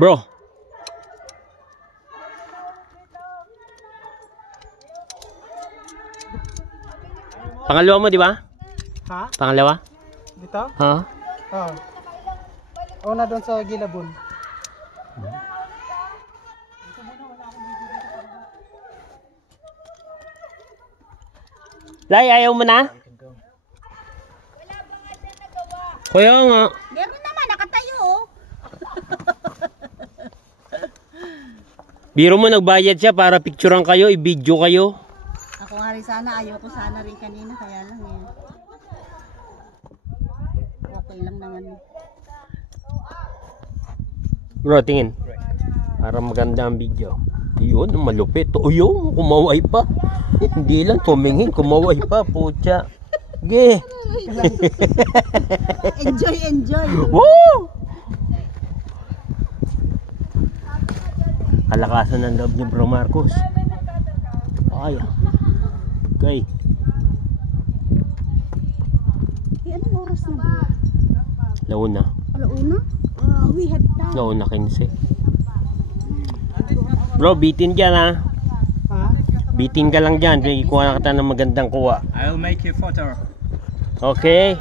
Bro. Pangalawa mo, di ba? Ha? Pangalawa? Dito? Ha? Oo. Una doon sa Gilabon. Lai, ayaw mo na? Kaya nga. Meron naman, nakatayo oh. Biro mo nagbayad siya para picturean kayo, i-video kayo. Ako nga rin sana, ayoko sana rin kanina, kaya lang eh. Okay lang naman. Bro, tingin. Para maganda ang video. Yun, malupit. O yun, kumaway pa. Hindi lang tumingin, kumaway pa. Pucha. Ge. Enjoy, enjoy. Woo! Kalakasan ng loob ni Bro Marcos. Ay. Okay. Eh, anong oras na ba? Launa. Alauna? We have time. Launa 15. Bro, bitin dyan ha. Ha? Bitin ka lang dyan. Kuha na kita ng magandang kuha. I'll make you photo. Okay.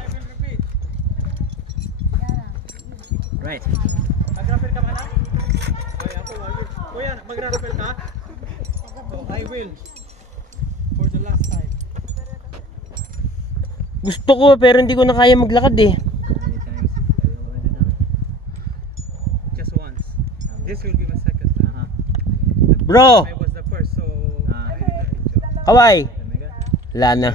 Right. Mag-rappel ka mana? Ay, ako, I will. Kuya, mag-rappel ka? Oh, I will. For the last time. Gusto ko pero hindi ko na kaya maglakad eh. Many times. Just once. This will be my second time. Bro, I was the first, so I did not enjoy. kaway. Omega. Wala na.